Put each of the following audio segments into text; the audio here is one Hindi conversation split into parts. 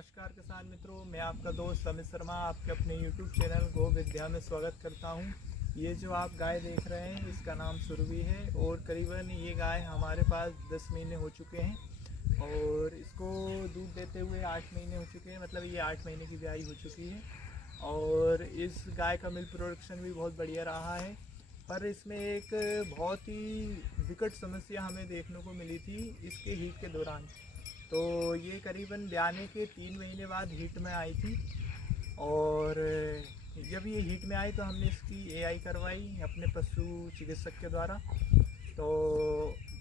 नमस्कार किसान मित्रों, मैं आपका दोस्त अमित शर्मा आपके अपने YouTube चैनल गो विद्या में स्वागत करता हूं। ये जो आप गाय देख रहे हैं इसका नाम सुरभि है और करीबन ये गाय हमारे पास 10 महीने हो चुके हैं और इसको दूध देते हुए 8 महीने हो चुके हैं। मतलब ये 8 महीने की ब्याई हो चुकी है और इस गाय का मिल्क प्रोडक्शन भी बहुत बढ़िया रहा है। पर इसमें एक बहुत ही विकट समस्या हमें देखने को मिली थी इसके हीट के दौरान। तो ये करीबन ब्याने के 3 महीने बाद हीट में आई थी और जब ये हीट में आई तो हमने इसकी एआई करवाई अपने पशु चिकित्सक के द्वारा। तो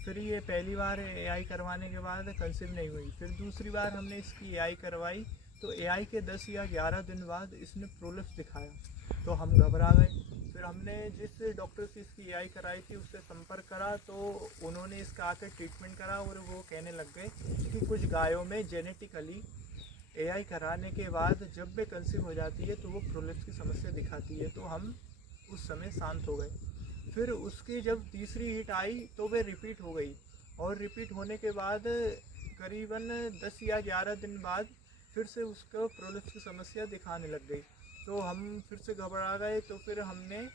फिर ये पहली बार एआई करवाने के बाद कंसीव नहीं हुई। फिर दूसरी बार हमने इसकी एआई करवाई तो एआई के 10 या 11 दिन बाद इसने प्रोलिप्स दिखाया। तो हम घबरा गए। फिर हमने जिस डॉक्टर से इसकी एआई कराई थी उससे संपर्क करा तो उन्होंने इसका आकर ट्रीटमेंट करा और वो कहने लग गए कि कुछ गायों में जेनेटिकली एआई कराने के बाद जब वे कंसीव हो जाती है तो वो प्रोलिप्स की समस्या दिखाती है। तो हम उस समय शांत हो गए। फिर उसकी जब तीसरी हीट आई तो वे रिपीट हो गई और रिपीट होने के बाद करीबन 10 या 11 दिन बाद फिर से उसको प्रोलिप्स की समस्या दिखाने लग गई। तो हम फिर से घबरा गए। तो फिर हमने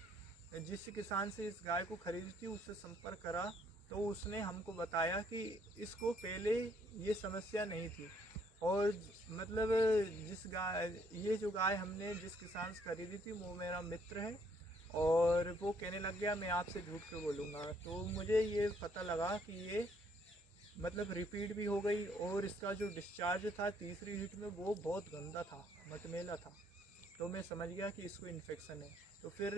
जिस किसान से इस गाय को खरीदी थी उससे संपर्क करा तो उसने हमको बताया कि इसको पहले ये समस्या नहीं थी और मतलब ये जो गाय हमने जिस किसान से खरीदी थी वो मेरा मित्र है और वो कहने लग गया मैं आपसे झूठ के बोलूँगा। तो मुझे ये पता लगा कि ये मतलब रिपीट भी हो गई और इसका जो डिस्चार्ज था तीसरी हीट में वो बहुत गंदा था, मटमैला था। तो मैं समझ गया कि इसको इन्फेक्शन है। तो फिर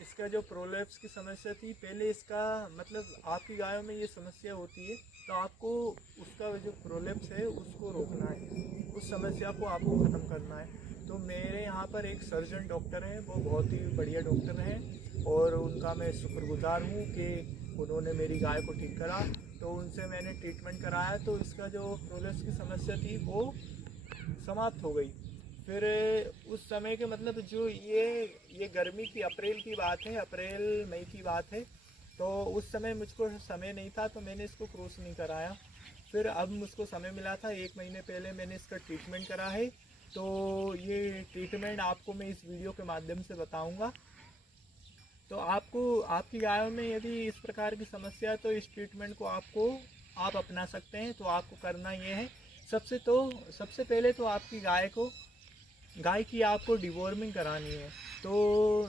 इसका जो प्रोलैप्स की समस्या थी पहले इसका मतलब आपकी गायों में ये समस्या होती है तो आपको उसका जो प्रोलैप्स है उसको रोकना है, उस समस्या को आपको ख़त्म करना है। तो मेरे यहाँ पर एक सर्जन डॉक्टर हैं, वो बहुत ही बढ़िया डॉक्टर हैं और उनका मैं शुक्रगुजार हूँ कि उन्होंने मेरी गाय को ठीक करा। तो उनसे मैंने ट्रीटमेंट कराया तो इसका जो प्रोलैप्स की समस्या थी वो समाप्त हो गई। फिर उस समय के मतलब जो ये गर्मी की अप्रैल की बात है, अप्रैल मई की बात है। तो उस समय मुझको समय नहीं था तो मैंने इसको क्रॉस नहीं कराया। फिर अब मुझको समय मिला था, 1 महीने पहले मैंने इसका ट्रीटमेंट करा है। तो ये ट्रीटमेंट आपको मैं इस वीडियो के माध्यम से बताऊंगा। तो आपको आपकी गायों में यदि इस प्रकार की समस्या है तो इस ट्रीटमेंट को आप अपना सकते हैं। तो आपको करना ये है, सबसे पहले तो आपकी गाय की आपको डिवॉर्मिंग करानी है। तो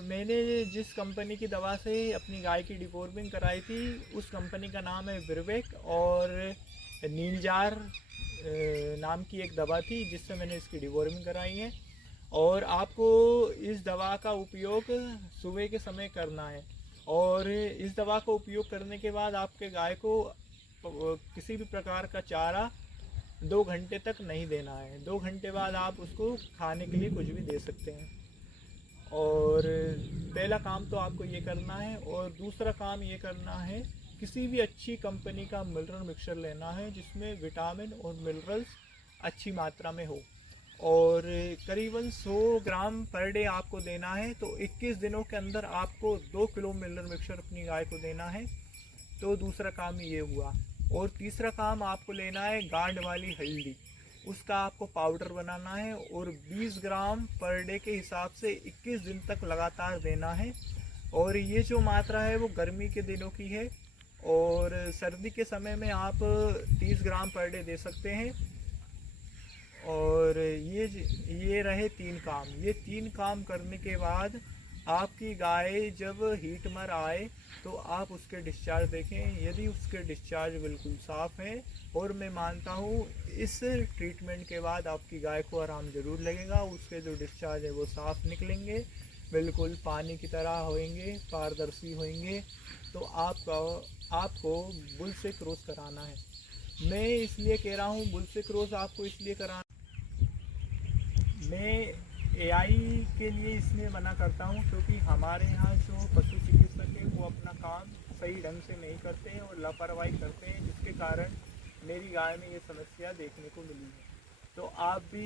मैंने जिस कंपनी की दवा से अपनी गाय की डिवॉर्मिंग कराई थी उस कंपनी का नाम है विरवेक और नीलजार नाम की एक दवा थी जिससे मैंने इसकी डिवॉर्मिंग कराई है। और आपको इस दवा का उपयोग सुबह के समय करना है और इस दवा का उपयोग करने के बाद आपके गाय को किसी भी प्रकार का चारा 2 घंटे तक नहीं देना है। 2 घंटे बाद आप उसको खाने के लिए कुछ भी दे सकते हैं। और पहला काम तो आपको ये करना है और दूसरा काम ये करना है किसी भी अच्छी कंपनी का मिनरल मिक्सचर लेना है जिसमें विटामिन और मिनरल्स अच्छी मात्रा में हो और करीबन 100 ग्राम पर डे आपको देना है। तो 21 दिनों के अंदर आपको 2 किलो मिनरल मिक्सचर अपनी गाय को देना है। तो दूसरा काम ये हुआ। और तीसरा काम आपको लेना है गांड वाली हल्दी, उसका आपको पाउडर बनाना है और 20 ग्राम पर डे के हिसाब से 21 दिन तक लगातार देना है। और ये जो मात्रा है वो गर्मी के दिनों की है और सर्दी के समय में आप 30 ग्राम पर डे दे सकते हैं। और ये रहे 3 काम। ये 3 काम करने के बाद आपकी गाय जब हीट मर आए तो आप उसके डिस्चार्ज देखें। यदि उसके डिस्चार्ज बिल्कुल साफ़ हैं और मैं मानता हूँ इस ट्रीटमेंट के बाद आपकी गाय को आराम ज़रूर लगेगा, उसके जो डिस्चार्ज है वो साफ़ निकलेंगे, बिल्कुल पानी की तरह होंगे, पारदर्शी होंगे। तो आपको बुल से क्रॉस कराना है। मैं इसलिए कह रहा हूँ बुल से क्रॉस आपको इसलिए कराना, मैं एआई के लिए इसलिए मना करता हूँ क्योंकि हमारे यहाँ जो पशु चिकित्सक है वो अपना काम सही ढंग से नहीं करते हैं और लापरवाही करते हैं, जिसके कारण मेरी गाय में ये समस्या देखने को मिली है। तो आप भी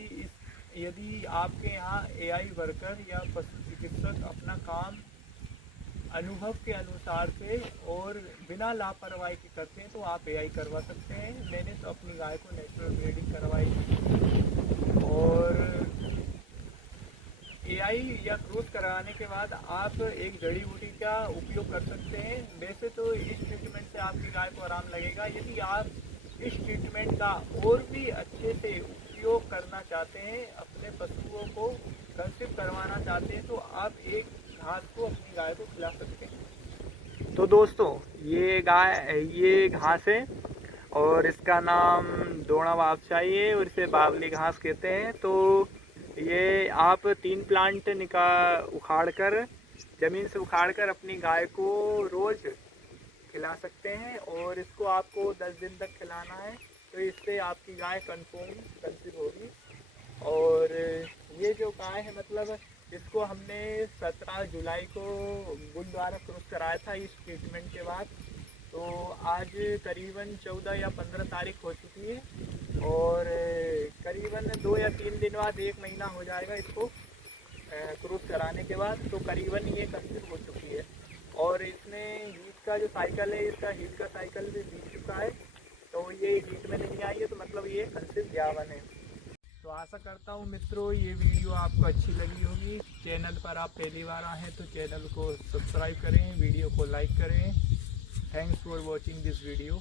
यदि आपके यहाँ एआई वर्कर या पशु चिकित्सक अपना काम अनुभव के अनुसार से और बिना लापरवाही के करते हैं तो आप एआई करवा सकते हैं। मैंने तो अपनी गाय को नेचुरल ब्रीडिंग करवाई और ब्याई या क्रॉस कराने के बाद आप एक जड़ी बूटी का उपयोग कर सकते हैं। वैसे तो इस ट्रीटमेंट से आपकी गाय को आराम लगेगा। यदि आप इस ट्रीटमेंट का और भी अच्छे से उपयोग करना चाहते हैं, अपने पशुओं को कंसीव करवाना चाहते हैं, तो आप एक घास को अपनी गाय को खिला सकते हैं। तो दोस्तों, ये घास है और इसका नाम दोना बादशाही है और इसे बावली घास कहते हैं। तो ये आप 3 प्लांट उखाड़ कर, ज़मीन से उखाड़ कर अपनी गाय को रोज़ खिला सकते हैं और इसको आपको 10 दिन तक खिलाना है। तो इससे आपकी गाय कंफर्म कंसीव होगी। और ये जो गाय है, मतलब इसको हमने 17 जुलाई को बुल द्वारा क्रॉस कराया था इस ट्रीटमेंट के बाद। तो आज करीबन 14 या 15 तारीख हो चुकी है और करीबन 2 या 3 दिन बाद 1 महीना हो जाएगा इसको क्रॉस कराने के बाद। तो करीबन ये कंसीव हो चुकी है और इसने हीट का जो साइकिल है, इसका हीट का साइकिल भी बीत चुका है। तो ये हीट में नहीं आई है, तो मतलब ये कंसीव ज्ञावन है। तो आशा करता हूँ मित्रों, ये वीडियो आपको अच्छी लगी होगी। चैनल पर आप पहली बार आए हैं तो चैनल को सब्सक्राइब करें, वीडियो को लाइक करें। Thanks for watching this video.